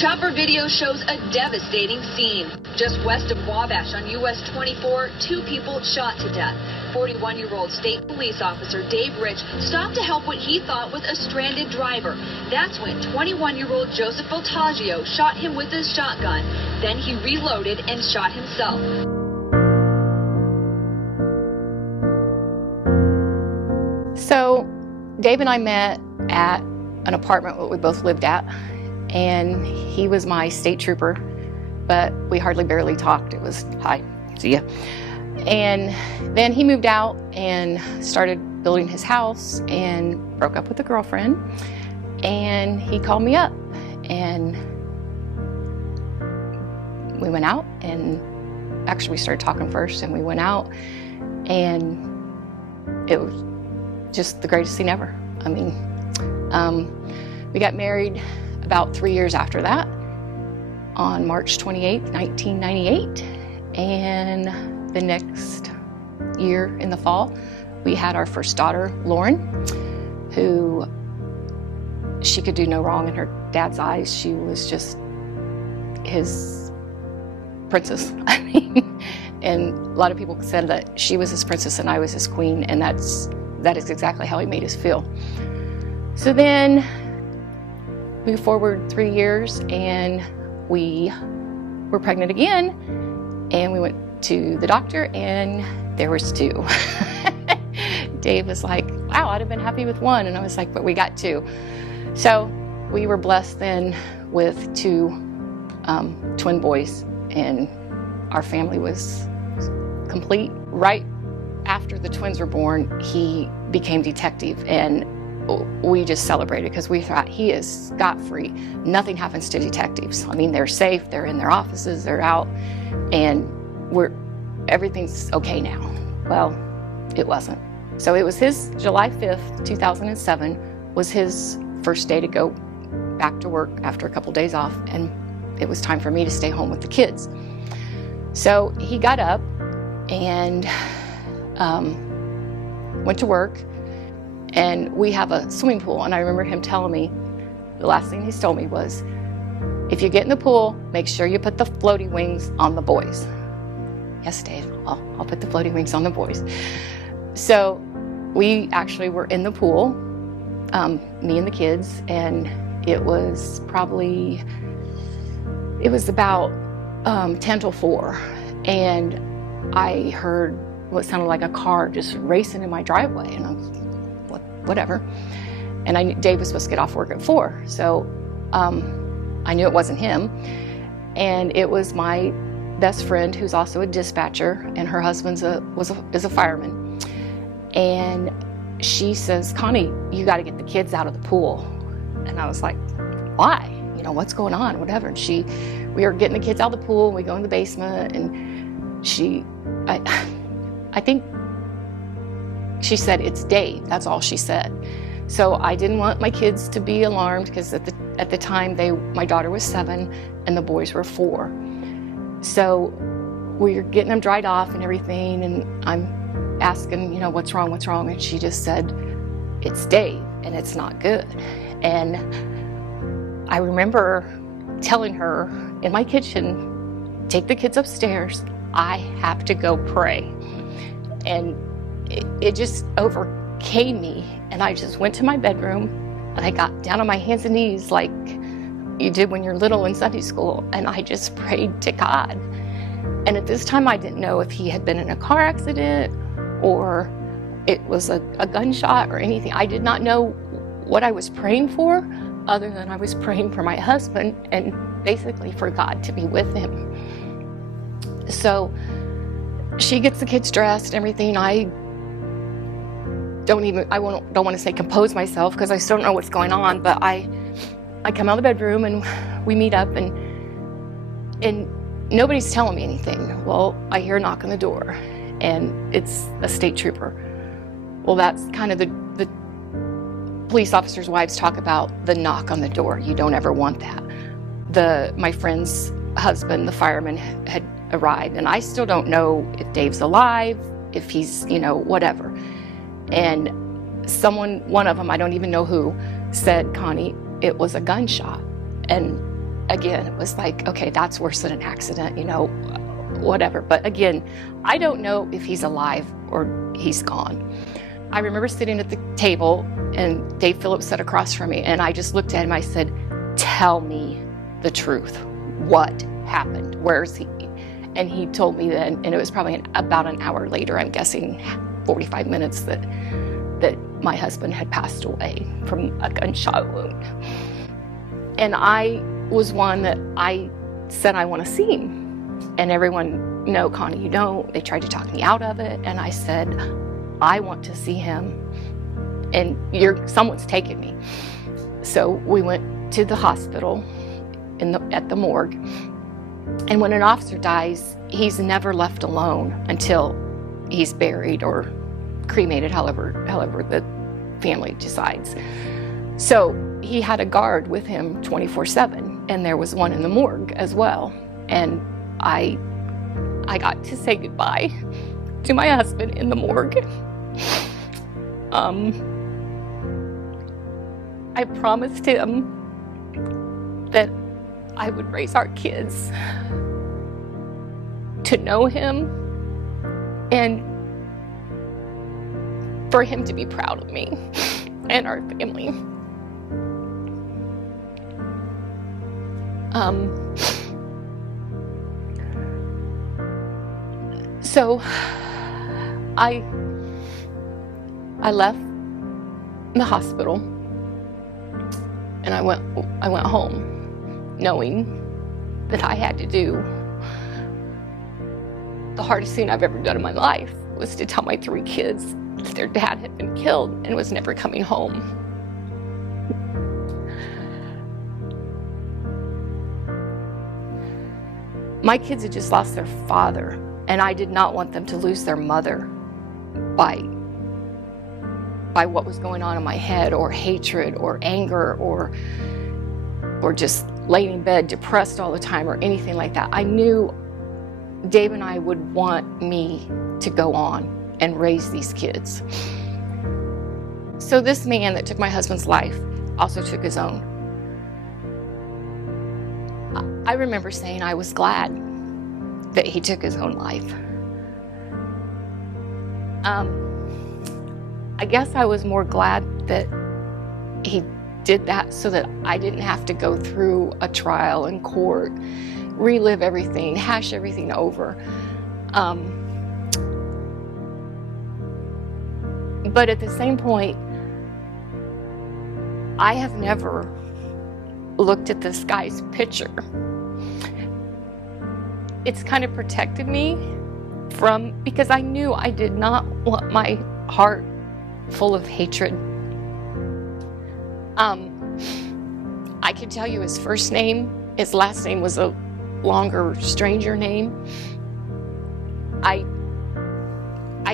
Chopper video shows a devastating scene. Just west of Wabash on US 24, 2 people shot to death. 41-year-old state police officer Dave Rich stopped to help what he thought was a stranded driver. That's when 21-year-old Joseph Voltaggio shot him with his shotgun. Then he reloaded and shot himself. So Dave and I met at an apartment that we both lived at, and he was my state trooper, but we hardly barely talked. It was, hi, see ya. And then he moved out and started building his house and broke up with a girlfriend, and he called me up, and we went out, and actually we started talking first, and we went out, and it was just the greatest thing ever. I mean, we got married about 3 years after that on March 28th, 1998. And the next year in the fall, we had our first daughter, Lauren, who she could do no wrong in her dad's eyes. She was just his princess. I mean, and a lot of people said that she was his princess and I was his queen, and that is exactly how he made us feel. So then, move forward 3 years, and we were pregnant again, and we went to the doctor, and there was 2. Dave was like, wow, I'd have been happy with 1, and I was like, but we got 2. So we were blessed then with 2 twin boys, and our family was complete. Right after the twins were born, he became detective, and we just celebrated because we thought he is scot-free. Nothing happens to detectives. I mean, they're safe, they're in their offices, they're out, and everything's okay now. Well, it wasn't. So it was his July 5th, 2007 was his first day to go back to work after a couple days off, and it was time for me to stay home with the kids. So he got up and went to work, and we have a swimming pool, and I remember him telling me, the last thing he told me was, if you get in the pool, make sure you put the floaty wings on the boys. Yes, Dave, I'll put the floaty wings on the boys. So we actually were in the pool, me and the kids, and it was about 10 till 4, and I heard what sounded like a car just racing in my driveway, and I was whatever. And Dave was supposed to get off work at 4, so I knew it wasn't him. And it was my best friend, who's also a dispatcher, and her husband is a fireman. And she says, Connie, you got to get the kids out of the pool. And I was like, why? You know, what's going on? Whatever. And we were getting the kids out of the pool, and we go in the basement, and I think she said, it's Dave. That's all she said. So I didn't want my kids to be alarmed, because at the time my daughter was 7 and the boys were 4. So we were getting them dried off and everything, and I'm asking, what's wrong? And she just said, it's Dave, and it's not good. And I remember telling her in my kitchen, take the kids upstairs. I have to go pray. And it just overcame me, and I just went to my bedroom, and I got down on my hands and knees like you did when you're little in Sunday school, and I just prayed to God. And at this time, I didn't know if he had been in a car accident or it was a gunshot or anything. I did not know what I was praying for, other than I was praying for my husband and basically for God to be with him. So she gets the kids dressed and everything. I don't want to say compose myself, because I still don't know what's going on, but I come out of the bedroom and we meet up, and nobody's telling me anything. Well, I hear a knock on the door, and it's a state trooper. Well, that's kind of the police officers' wives talk about the knock on the door. You don't ever want that. My friend's husband, the fireman, had arrived, and I still don't know if Dave's alive, if he's, whatever. And one of them, I don't even know who, said, Connie, it was a gunshot. And again, it was like, okay, that's worse than an accident, whatever. But again, I don't know if he's alive or he's gone. I remember sitting at the table and Dave Phillips sat across from me, and I just looked at him. I said, tell me the truth. What happened? Where is he? And he told me then, and it was probably about an hour later, I'm guessing 45 minutes, that my husband had passed away from a gunshot wound. And I was one that I said, I want to see him. And everyone, no, Connie, you don't. They tried to talk me out of it. And I said, I want to see him. And someone's taking me. So we went to the hospital at the morgue. And when an officer dies, he's never left alone until he's buried or cremated, however the family decides. So he had a guard with him 24/7, and there was one in the morgue as well. And I got to say goodbye to my husband in the morgue. I promised him that I would raise our kids to know him and for him to be proud of me and our family. So I left the hospital and I went home, knowing that I had to do the hardest thing I've ever done in my life, was to tell my 3 kids that their dad had been killed and was never coming home. My kids had just lost their father, and I did not want them to lose their mother by what was going on in my head, or hatred, or anger, or just laying in bed depressed all the time, or anything like that. I knew Dave and I would want me to go on and raise these kids. So this man that took my husband's life also took his own. I remember saying I was glad that he took his own life. I guess I was more glad that he did that so that I didn't have to go through a trial in court, relive everything, hash everything over. But at the same point, I have never looked at this guy's picture. It's kind of protected me because I knew I did not want my heart full of hatred. I could tell you his first name. His last name was a longer, stranger name. I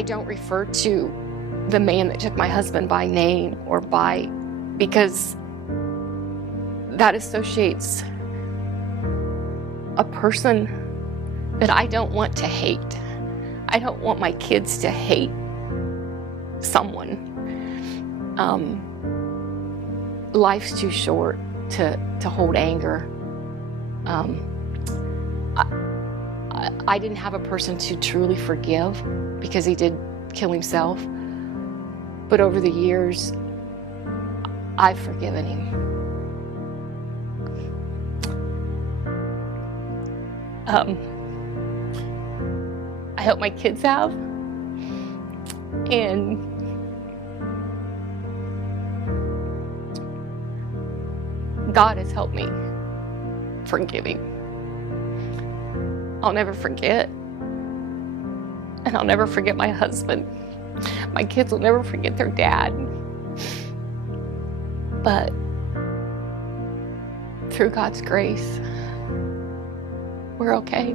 don't refer to the man that took my husband by name or because that associates a person that I don't want to hate. I don't want my kids to hate someone. Life's too short to hold anger. I didn't have a person to truly forgive because he did kill himself. But over the years, I've forgiven him. I hope my kids have. And God has helped me forgive him. I'll never forget. And I'll never forget my husband. My kids will never forget their dad. But through God's grace, we're okay.